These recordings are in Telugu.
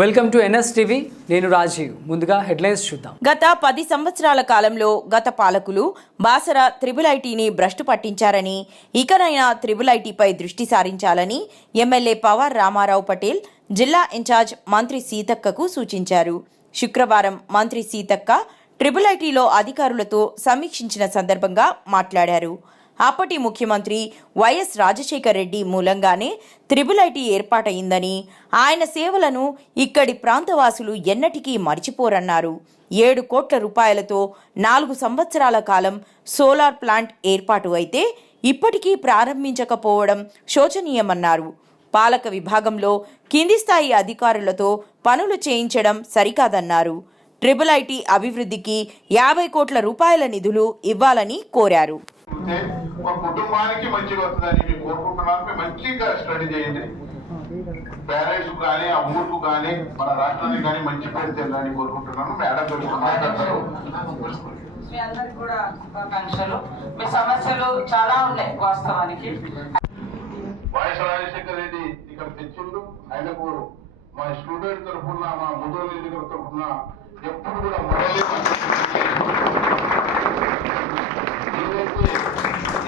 వెల్కమ్ టు ఎన్ఎస్ టీవీ నేను రాజీవ్. ముందుగా హెడ్లైన్స్ చూద్దాం. గత పది సంవత్సరాల కాలంలో గత పాలకులు బాసర త్రిబుల్ ఐటీని భ్రష్టు పట్టించారని ఇకనైనా త్రిబుల్ ఐటీపై దృష్టి సారించాలని ఎమ్మెల్యే పవార్ రామారావు పటేల్ జిల్లా ఇన్ఛార్జ్ మంత్రి సీతక్కకు సూచించారు. శుక్రవారం మంత్రి సీతక్క ట్రిబుల్ ఐటీలో అధికారులతో సమీక్షించిన సందర్భంగా మాట్లాడారు. అప్పటి ముఖ్యమంత్రి వైఎస్ రాజశేఖర రెడ్డి మూలంగానే త్రిబుల్ ఐటీ ఏర్పాటైందని ఆయన సేవలను ఇక్కడి ప్రాంతవాసులు ఎన్నటికీ మర్చిపోరన్నారు. ఏడు కోట్ల రూపాయలతో నాలుగు సంవత్సరాల కాలం సోలార్ ప్లాంట్ ఏర్పాటు అయితే ఇప్పటికీ ప్రారంభించకపోవడం శోచనీయమన్నారు. పాలక విభాగంలో కింది స్థాయి అధికారులతో పనులు చేయించడం సరికాదన్నారు. ట్రిబుల్ ఐటీ అభివృద్ధికి యాభై కోట్ల రూపాయల నిధులు ఇవ్వాలని కోరారు. ఒక కుటుంబానికి మంచిగా వస్తుందని మేము కోరుకుంటున్నాను మీరు మంచిగా స్టడీ చేయండి. పేరెంట్స్ కానీ ఆ ఊరుకు కానీ మన రాష్ట్రానికి కానీ మంచి పేరు తెల్లని కోరుకుంటున్నాను. మేడం గారు మాట్లాడతారు. మీ అందరికి కూడా శుభాకాంక్షలు. మీ సమస్యలు చాలా ఉన్నాయి వాస్తవానికి. వైఎస్ రాజశేఖర రెడ్డి ఇక్కడ తెచ్చిండు. ఆయనకు మా స్టూడెంట్ తరఫున మా ముదోలు తరఫున ఎప్పుడు కూడా మొదలే ఏదైతే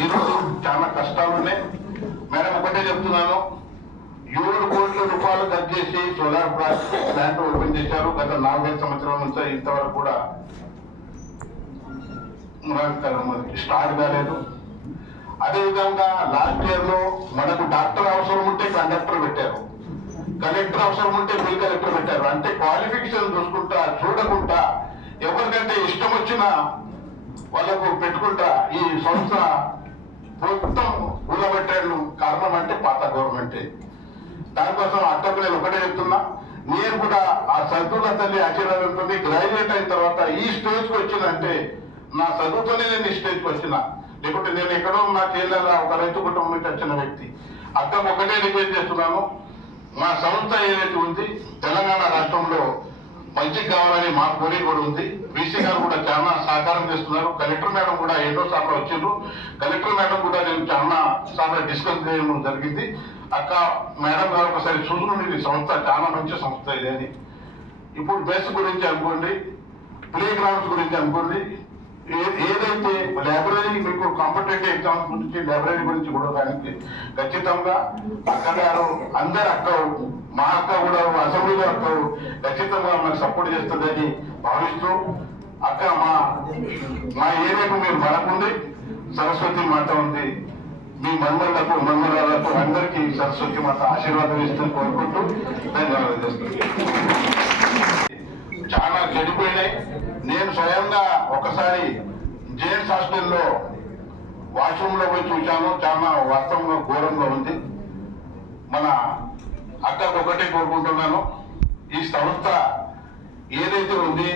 ఈరోజు చాలా కష్టాలు ఉన్నాయి మేడం ఒకటే చెప్తున్నాను. ఏడు కోట్ల రూపాయలు ఖర్చు చేసి సోలార్ ప్లాంట్ ఓపెన్ చేశారు. గత నాలుగైదు సంవత్సరాల నుంచి ఇంతవరకు కూడా మనకి స్టార్ట్ కాలేదు అదేవిధంగా లాస్ట్ ఇయర్లో మనకు డాక్టర్ అవసరం ఉంటే కండక్టర్ పెట్టారు. కలెక్టర్ అవసరం ఉంటే బిల్ కలెక్టర్ పెట్టారు. అంటే క్వాలిఫికేషన్ చూసుకుంటా చూడకుండా ఎవరికంటే ఇష్టం వచ్చినా వాళ్ళకు పెట్టుకుంటా ఈ సంస్థ మొత్తం ఊళ్ళబెట్టాడు కారణం అంటే పాత గవర్నమెంటే. దానికోసం అక్కకు నేను ఒకటే చెప్తున్నా. నేను కూడా ఆ సద్దుల తల్లి ఆశీర్వాదంతో గ్రాడ్యుయేట్ అయిన తర్వాత ఈ స్టేజ్కి వచ్చిందంటే నా చదువుతోనే నేను ఈ స్టేజ్కి వచ్చిన. లేకుంటే నేను ఎక్కడో నా కేరళ ఒక రైతు కుటుంబం నుంచి వచ్చిన వ్యక్తి. అక్క ఒకటే రిక్వెస్ట్ చేస్తున్నాను. మా సంస్థ ఏదైతే ఉంది తెలంగాణ రాష్ట్రంలో మంచి కావాలని మా కోరిక కూడా ఉంది. బీసీ గారు కూడా చాలా సహకారం చేస్తున్నారు. కలెక్టర్ మేడం కూడా ఎన్నో సార్లు వచ్చిండ్రు కలెక్టర్ మేడం కూడా నేను చాలా సార్లు డిస్కస్ చేయడం జరిగింది. అక్క మేడం గారు ఒకసారి చూసుకుని ఈ సంస్థ చాలా మంచి సంస్థ ఇది అని. ఇప్పుడు బెస్ట్ గురించి అనుకోండి ప్లే గ్రౌండ్స్ గురించి అనుకోండి ఏదైతే లైబ్రరీ మీకు కాంపిటేటివ్ ఎగ్జామ్స్ గురించి లైబ్రరీ గురించి కూడా కానీ ఖచ్చితంగా అక్క గారు అందరు అక్క మా అక్క కూడా అసెంబ్లీలో అక్క ఖచ్చితంగా మనకు సపోర్ట్ చేస్తుందని భావిస్తూ అక్క మా మా ఏరియాకు మీరు మనకుంది సరస్వతి మాత ఉంది. మీ మన్మలకు మన్మరాలకు అందరికీ సరస్వతి మాత ఆశీర్వాదం ఇస్తూ కోరుకుంటూ ధన్యవాదాలు చేస్తున్నాను. చాలా చెడిపోయినాయి. నేను స్వయంగా ఒకసారి జేమ్స్ హాస్టల్లో వాష్రూమ్లో పోయి చూశాను. చాలా వాస్తవంగా ఘోరంగా ఉంది. మన అక్కకు ఒకటే కోరుకుంటున్నాను. ఈ సంస్థ ఏదైతే ఉంది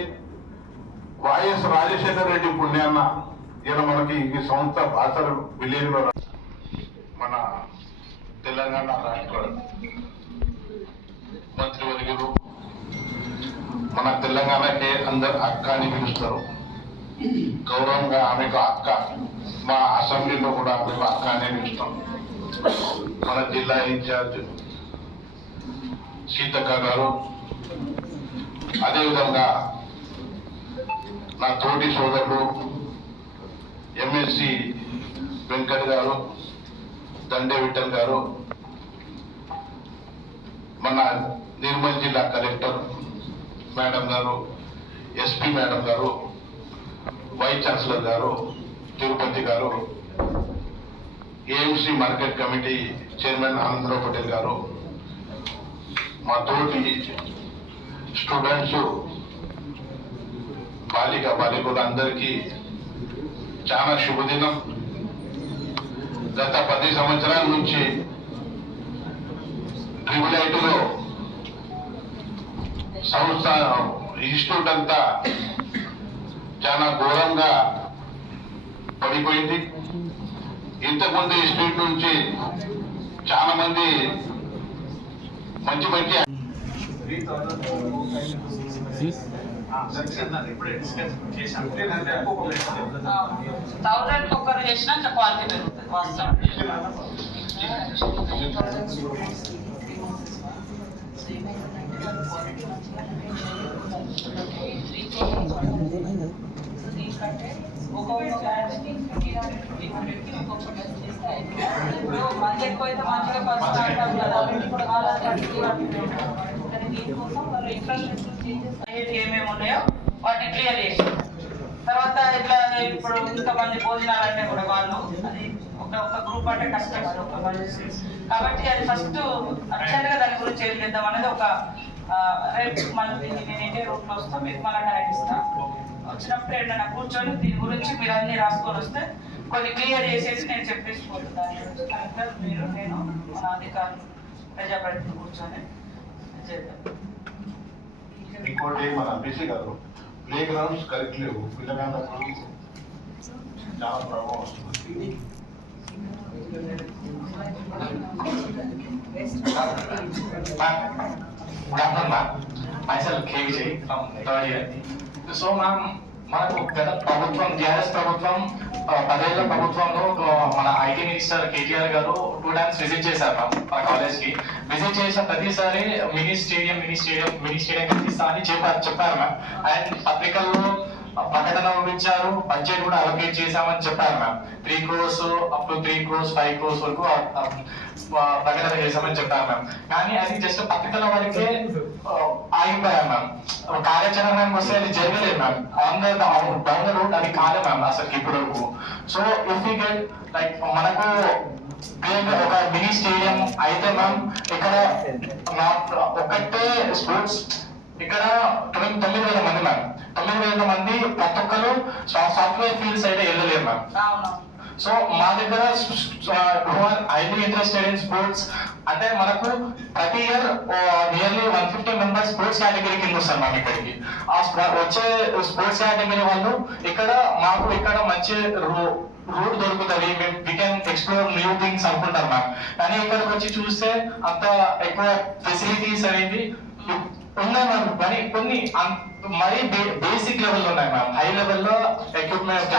వైఎస్ రాజశేఖర రెడ్డి పుణ్యాన్న ఇలా మనకి ఈ సంస్థ బాసర విలేజ్లో మన తెలంగాణ రాష్ట్ర మంత్రివర్యులు మన తెలంగాణకి అందరు అక్క అని పిలుస్తారు. గౌరవంగా ఆమెకు అక్క మా అసెంబ్లీలో కూడా మేము అక్క అనే పిలుస్తాం. మన జిల్లా ఇన్ఛార్జ్ సీతక్క గారు. అదేవిధంగా నా తోటి సోదరుడు ఎంఎస్సి వెంకట్ గారు దండే విఠల్ గారు మన నిర్మల్ జిల్లా కలెక్టర్ మేడం గారు ఎస్పీ మేడం గారు వైస్ ఛాన్సలర్ గారు తిరుపతి గారు AMC market committee chairman Anandarao Patel గారు మా తోటి స్టూడెంట్స్ బాలిక బాలికలు అందరికీ చాలా శుభదినం. గత పది సంవత్సరాల నుంచి ట్రిపుల్ ఐటీలో సంస్థ ఇన్స్టిట్యూట్ అంతా చాలా ఘోరంగా పడిపోయింది. ఇంతకుముందు ఇన్స్టిట్యూట్ నుంచి చాలా మంది మంచి మంచి థౌసండ్ ఒక్కరు చేసినా ఇంకా క్వాలిటీ పెరుగుతుంది వాస్తవం. ఒక్కొక్క క్లాస్కి ఫిఫ్టీన్ హండ్రెడ్ ఒక్కొక్క చేస్తే ఇప్పుడు మంది ఎక్కువైతే మంచిగా అంటాం కదా అలా కానీ దీనికోసం వాళ్ళు ఇన్ఫ్రాస్ట్రక్చర్ చేంజెస్ ఏమేమి ఉన్నాయో వాటిని క్లియర్ చేసి తర్వాత ఇట్లా ఇప్పుడు ఇంతమంది భోజనాలు అంటే కూడా వాళ్ళు అది ఒక ఒక గ్రూప్ అంటే కష్టం ఒక కాబట్టి అది ఫస్ట్ అర్జెంట్గా దాని గురించి ఏం చేద్దాం అనేది ఒక రేపు మళ్ళీ నేనైతే నేను రూట్లో వస్తా మీకు మళ్ళీ డైరెక్ట్ ఇస్తా. వచ్చినప్పుడు ఏంటన్నా కూర్చొని దీని గురించి మీరు అన్ని రాసుకొని వస్తే కొన్ని క్లియర్ చేసేసి నేను చెప్పేసి పోతుంది దాని గురించి కలెక్టర్ మీరు నేను మన అధికారులు ప్రజాప్రతినిధులు కూర్చొని చేద్దాం. ఇంకోటి మన బీసీ గారు ప్లే గ్రౌండ్స్ కరెక్ట్ లేవు పిల్లగాళ్ళకు చాలా ప్రభావం వస్తుంది. Good afternoon ma'am myself from third year so ma'am మనకు గత ప్రభుత్వం టీఆర్ఎస్ ప్రభుత్వం పదేళ్ళ ప్రభుత్వంలో మన ఐటీ మినిస్టర్ కేటీఆర్ గారు టూ టైమ్స్ విజిట్ చేశారు మ్యామ్ మన కాలేజ్కి విజిట్ చేసిన ప్రతిసారి mini stadium mini stadium mini stadium కట్టిస్తా అని చెప్పారు చెప్పారు మ్యామ్. అండ్ పత్రికల్లో ప్రకటన పంపించారు. బడ్జెట్ కూడా అలొకేట్ చేశామని చెప్పారు ma'am three crores up to three crores five crores వరకు ప్రకటన చేశామని చెప్పారు మ్యామ్ కానీ అది జస్ట్ పత్రికల వరకే ఆగిపోయాం మ్యామ్ కార్యాచరణకి వస్తే అది జరగలేదు ma'am on the down the road అది కాలే మ్యామ్ అసలు ఇప్పటి వరకు. So if you get like మనకు ఒక మినీ స్టేడియం అయితే మ్యామ్ ఇక్కడ నాట్ ఒకటే స్పోర్ట్స్ ఇక్కడ తొమ్మిది తొమ్మిది వేల మంది మ్యామ్. తొమ్మిది వేల మంది ప్రతి ఒక్కరు సాఫ్ట్వేర్ ఫీల్డ్ సైడ్ వెళ్ళలేరు మ్యామ్. సో మా దగ్గర హైలీ ఇంట్రెస్టెడ్ ఇన్ స్పోర్ట్స్ అంటే మనకు ప్రతి year nearly one fifty members sports category కింద వస్తారు మ్యామ్ ఇక్కడికి. ఆ వచ్చే స్పోర్ట్స్ కేటగిరీ వాళ్ళు ఇక్కడ మాకు ఇక్కడ మంచి రూట్ దొరుకుతుంది. We can explore new things అనుకుంటాం మ్యామ్. కానీ ఇక్కడికి వచ్చి చూస్తే అంత ఎక్కువ ఫెసిలిటీస్ అనేవి ఉన్నాయి మ్యామ్ కానీ కొన్ని మరీ బేసిక్ లెవెల్ ఉన్నాయి మ్యామ్ హై లెవెల్లో ఎక్విప్మెంట్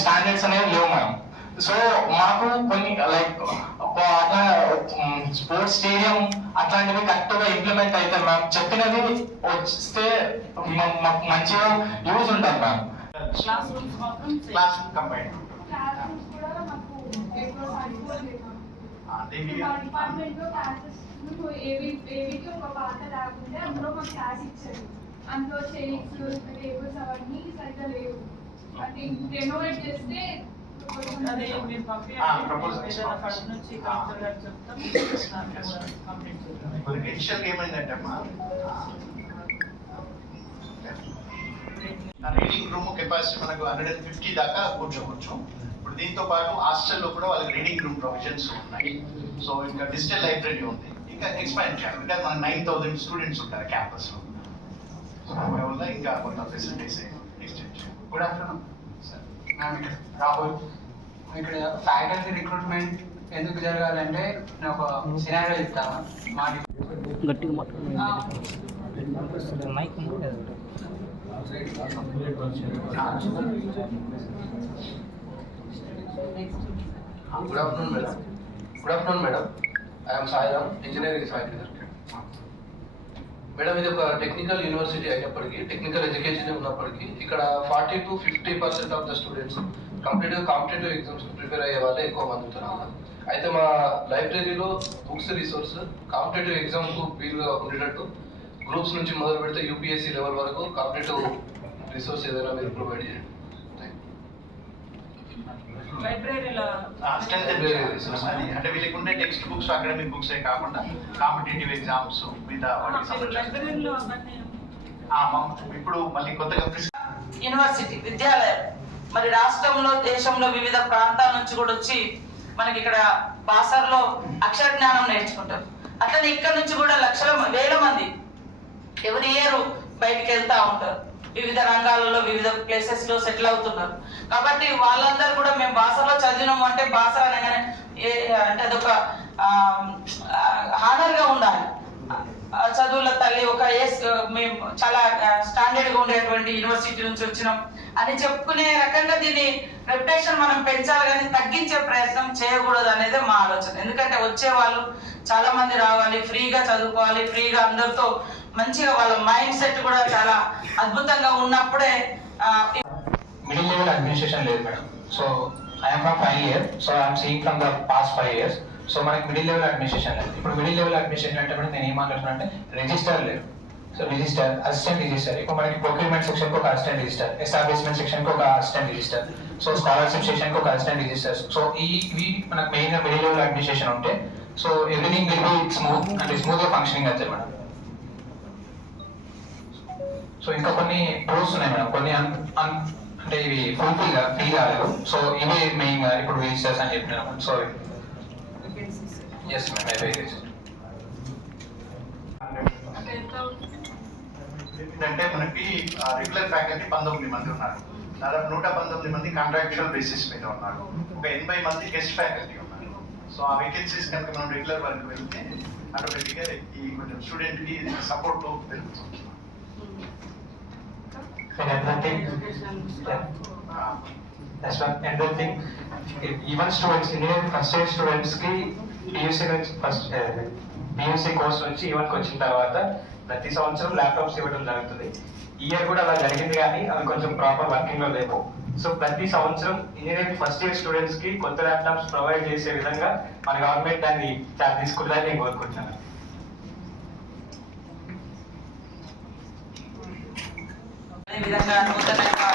స్టాండర్డ్స్ అనేవి లేవు మ్యామ్ సో మాకు కొన్ని లైక్ అట్లా స్పోర్ట్స్ స్టేడియం అట్లాంటివి కరెక్ట్గా ఇంప్లిమెంట్ అయితే మ్యామ్ చెప్పినవి వస్తే మంచిగా యూజ్ ఉంటుంది మ్యామ్ క్లాస్ రూమ్స్ మాత్రం క్లాస్ కంబైన్ డిపార్ట్మెంట్లో క్లాసెస్ ఏవి ఏవికి ఒక పాట రాకుంటే అందులో మాకు క్లాస్ ఇచ్చారు. అందులో చైర్స్ టేబుల్స్ అవన్నీ సరిగ్గా లేవు. అంటే రెనోవేట్ చేస్తే అది రీడింగ్ రూమ్ కెపాసిటీ మనకు హండ్రెడ్ అండ్ ఫిఫ్టీ దాకా కూర్చోవచ్చు ఇప్పుడు దీంతో పాటు హాస్టల్లో కూడా వాళ్ళకి రీడింగ్ రూమ్ ప్రొవిజన్స్ ఉన్నాయి. సో ఇంకా డిజిటల్ లైబ్రరీ ఉంది. ఇంకా ఎక్స్పాండ్ చేయాలి బికాజ్ మన నైన్ థౌసండ్ స్టూడెంట్స్ ఉంటారు క్యాంపస్లో సో వల్ల ఇంకా కొంత ఫెసిలిటీస్ ఎక్స్టెండ్ చేయాలి గుడ్ ఆఫ్టర్నూన్ సార్ మ్యామ్ ఇక్కడ రాహుల్. ఇక్కడ ఫ్యాకల్టీ రిక్రూట్మెంట్ ఎందుకు జరగాలంటే నేను ఒక సినారియో చెప్తాను. మా గట్టిగా మైక్ ఉంది కదా Good afternoon, madam. Good afternoon, Sairam engineering am madam ఇది ఒక టెక్నికల్ యూనివర్సిటీ అయినప్పటికీ టెక్నికల్ ఎడ్యుకేషన్ ఉన్నప్పటికీ ఇక్కడ forty to fifty percent of the students complete competitive exams prepare అయ్యే వాళ్ళే ఎక్కువ మంది ఉన్నారు. అయితే మా లైబ్రరీలో బుక్స్ రిసోర్స్ కాంపిటేటివ్ ఎగ్జామ్కు వీలుగా ఉండేటట్టు గ్రూప్స్ నుంచి మొదలు పెడితే యూపీఎస్సీ లెవెల్ వరకు కాంపిటేటివ్ రిసోర్స్ ఏదైనా మీరు ప్రొవైడ్ చేయండి. స్ట్రెంత్ అది. అంటే వీళ్ళకి ఉండే టెక్స్ట్ బుక్స్ అకాడమిక్ బుక్స్ కాకుండా కాంపిటేటివ్ ఎగ్జామ్స్ మీద వాటికి మా- ఇప్పుడు మళ్ళీ కొత్తగా యూనివర్సిటీ విద్యాలయం. మరి రాష్ట్రంలో దేశంలో వివిధ ప్రాంతాల నుంచి కూడా వచ్చి మనకి ఇక్కడ బాసర్లో అక్షర జ్ఞానం నేర్చుకుంటారు. అట్లనే ఇక్కడ నుంచి కూడా లక్షల వేల మంది ఎవరి ఇయర్ బయటికి వెళ్తా ఉంటారు. వివిధ రంగాలలో వివిధ ప్లేసెస్లో సెటిల్ అవుతున్నారు. కాబట్టి వాళ్ళందరూ కూడా మేము బాసరలో చదివినాము అంటే బాసర అనగానే ఏ అంటే అదొక హానర్గా ఉండాలి. చదువుల తల్లి ఒక ఎస్ మేము చాలా స్టాండర్డ్గా ఉండేటువంటి యూనివర్సిటీ నుంచి వచ్చినాం. అని చెప్పుకునే రకంగా దీన్ని రెప్యుటేషన్ మనం పెంచాలి కానీ తగ్గించే ప్రయత్నం చేయకూడదు అనేది మా ఆలోచన. ఎందుకంటే వచ్చే వాళ్ళు చాలా మంది రావాలి ఫ్రీగా చదువుకోవాలి ఫ్రీగా అందరితో మంచిగా వాళ్ళ మైండ్ సెట్ కూడా చాలా అద్భుతంగా ఉన్నప్పుడే మిడిల్ లెవెల్ అడ్మినిస్ట్రేషన్ లేదు madam so I'm from five year so I'm seeing from the past five years so మనకి మిడిల్ లెవెల్ అడ్మినిస్ట్రేషన్ లేదు. ఇప్పుడు మిడిల్ లెవెల్ అడ్మినిస్ట్రేషన్ అంటే మేడం నేను ఏం మాట్లాడుతున్నా అంటే రిజిస్టర్ లేదు. సో రిజిస్టర్ అసిస్టెంట్ రిజిస్టర్ ఇప్పుడు మనకి ప్రొక్యూర్మెంట్ సెక్షన్ ఒక అసిస్టెంట్ రిజిస్టర్ ఎస్టాబ్లిష్మెంట్ సెక్షన్ ఒక assistant register so scholarship section ఒక అసిస్టెంట్ రిజిస్టర్ సో ఈ ఇవి మనకు మెయిన్గా మిడిల్ లెవెల్ అడ్మినిస్ట్రేషన్ ఉంటే so everything will be smooth అంటే స్మూత్గా ఫంక్షనింగ్ అవుతుంది మేడం సో ఇంకా కొన్ని పోస్ట్ ఉన్నాయి మేడం కొన్ని అన్- అంటే ఇవి ఫుల్ఫిల్గా ఫ్రీ కాలేదు సో ఇవి మెయిన్గా ఇప్పుడు రిజిస్టర్స్ అని చెప్పినాను సో ఎస్ మ్యామ్ ఐ అంటే ఎంత ఏంటంటే మనకి రెగ్యులర్ ఫ్యాకల్టీ పంతొమ్మిది మంది ఉన్నారు. దాదాపు నూట పంతొమ్మిది మంది కాంట్రాక్చువల్ బేసిస్ మీద ఉన్నారు. ఒక ఎనభై మంది గెస్ట్ ఫ్యాకల్టీ ఉన్నారు. సో ఆ వేకెన్సీస్ కనుక మనం రెగ్యులర్ వర్క్ వెళ్తే ఆటోమేటిక్గా ఈ కొంచెం స్టూడెంట్కి సపోర్ట్ పెరుగుతుంది That's one the thing. Even students, engineering first year స్టూడెంట్స్కి కి నుంచి ఫస్ట్ పియూసీ కోర్స్ నుంచి ఈవెన్ వచ్చిన తర్వాత ప్రతి సంవత్సరం ల్యాప్టాప్స్ ఇవ్వడం జరుగుతుంది. ఇయర్ కూడా అలా జరిగింది కానీ అవి కొంచెం ప్రాపర్ వర్కింగ్లో లేవు. సో ప్రతి సంవత్సరం ఇంజనీరింగ్ ఫస్ట్ ఇయర్ స్టూడెంట్స్కి కొత్త ల్యాప్టాప్స్ ప్రొవైడ్ చేసే విధంగా మన గవర్నమెంట్ దాన్ని చాలా తీసుకుంటుందని నేను కోరుకుంటున్నాను. అదేవిధంగా నూతనంగా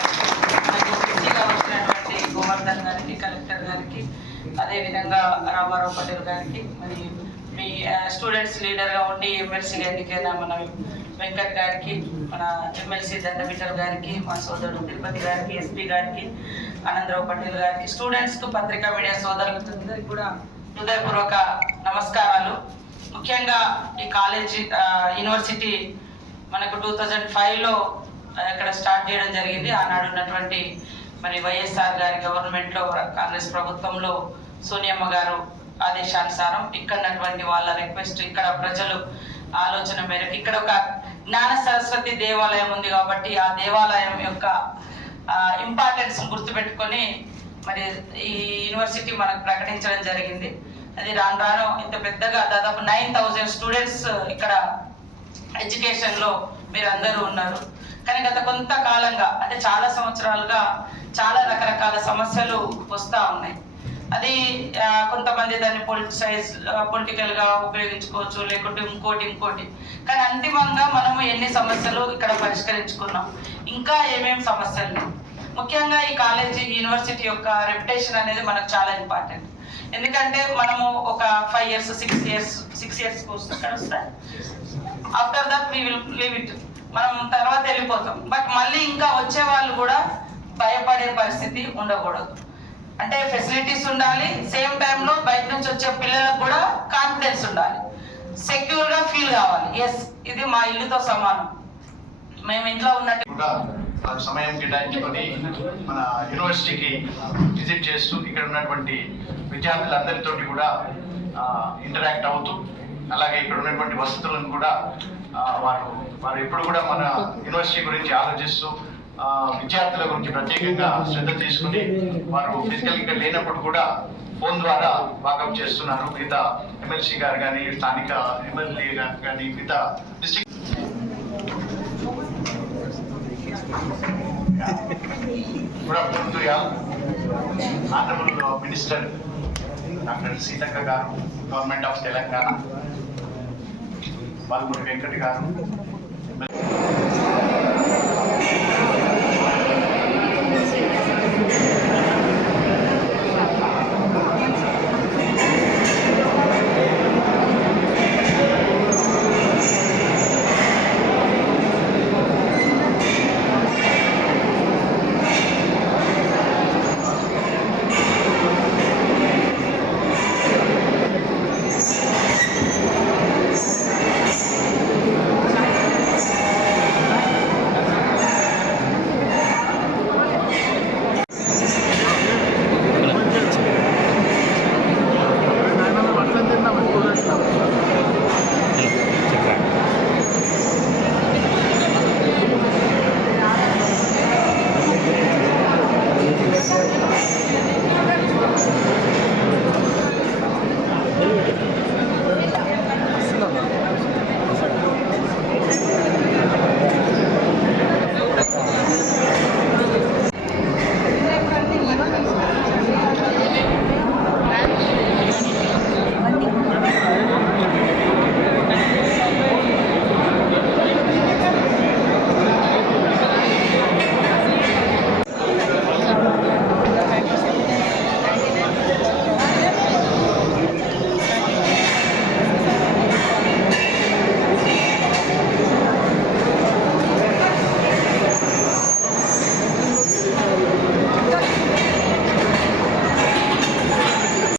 మనకు వృత్తిగా వచ్చినటువంటి గోవర్ధన్ గారికి కలెక్టర్ గారికి అదేవిధంగా రామారావు పటేల్ గారికి మరి మీ స్టూడెంట్స్ లీడర్గా ఉండి ఎమ్మెల్సీగా ఎన్నికైన మన వెంకట్ గారికి మన ఎమ్మెల్సీ దండవిఠల్ గారికి మా సోదరుడు తిరుపతి గారికి ఎస్పీ గారికి ఆనందరావు పటేల్ గారికి స్టూడెంట్స్కు పత్రికా మీడియా సోదరులందరికీ కూడా హృదయపూర్వక నమస్కారాలు. ముఖ్యంగా ఈ కాలేజీ యూనివర్సిటీ మనకు టూ థౌజండ్ ఫైవ్లో అక్కడ స్టార్ట్ చేయడం జరిగింది. ఆనాడు ఉన్నటువంటి మరి వైఎస్ఆర్ గారి గవర్నమెంట్లో కాంగ్రెస్ ప్రభుత్వంలో సోనియమ్మ గారు ఆదేశానుసారం ఇక్కడ ఉన్నటువంటి వాళ్ళ రిక్వెస్ట్ ఇక్కడ ప్రజలు ఆలోచన మేరకు ఇక్కడ ఒక జ్ఞాన సరస్వతి దేవాలయం ఉంది కాబట్టి ఆ దేవాలయం యొక్క ఇంపార్టెన్స్ గుర్తుపెట్టుకొని మరి ఈ యూనివర్సిటీ మనకు ప్రకటించడం జరిగింది. అది రాను రాను ఇంత పెద్దగా దాదాపు నైన్ థౌజండ్ స్టూడెంట్స్ ఇక్కడ ఎడ్యుకేషన్లో మీరు అందరూ ఉన్నారు. కానీ గత కొంతకాలంగా అంటే చాలా సంవత్సరాలుగా చాలా రకరకాల సమస్యలు వస్తూ ఉన్నాయి. అది కొంతమంది దాన్ని పొలిటిసైజ్ పొలిటికల్గా ఉపయోగించుకోవచ్చు లేకుంటే ఇంకోటి ఇంకోటి. కానీ అంతిమంగా మనము ఎన్ని సమస్యలు ఇక్కడ పరిష్కరించుకున్నాం? ఇంకా ఏమేమి సమస్యలు ముఖ్యంగా ఈ కాలేజీ యూనివర్సిటీ యొక్క రెప్యుటేషన్ అనేది మనకు చాలా ఇంపార్టెంట్ ఎందుకంటే మనము ఒక five years six years six years course ఇక్కడ వస్తాయి. After that we will leave it మనం తర్వాత వెళ్ళిపోతాం. బట్ మళ్ళీ ఇంకా వచ్చే వాళ్ళు కూడా భయపడే పరిస్థితి ఉండకూడదు. అంటే ఫెసిలిటీస్ ఉండాలి సేమ్ టైంలో బయట నుంచి వచ్చే పిల్లలకు కూడా కాన్ఫిడెన్స్ ఉండాలి. సెక్యూర్గా ఫీల్ కావాలి. ఎస్ ఇది మా ఇల్లుతో సమానం. మేము ఇంట్లో ఉన్నట్టు కూడా సమయం కేటాయించుకొని మన యూనివర్సిటీకి విజిట్ చేస్తూ ఇక్కడ ఉన్నటువంటి విద్యార్థులందరితోటి కూడా ఇంటరాక్ట్ అవుతూ అలాగే ఇక్కడ ఉన్నటువంటి వసతులను కూడా వారు వారు ఎప్పుడు కూడా మన యూనివర్సిటీ గురించి ఆలోచిస్తూ విద్యార్థుల గురించి ప్రత్యేకంగా శ్రద్ధ తీసుకుని వారు ఫిజికల్గా లేనప్పుడు కూడా ఫోన్ ద్వారా వాకప్ చేస్తున్నారు మిగతా ఎమ్మెల్సీ గారు కానీ స్థానిక ఎమ్మెల్యే గారు కానీ మిగతా district Good afternoon to you all. Seethakka గారు గవర్నమెంట్ ఆఫ్ తెలంగాణ బాల్మూరి వెంకట్ గారు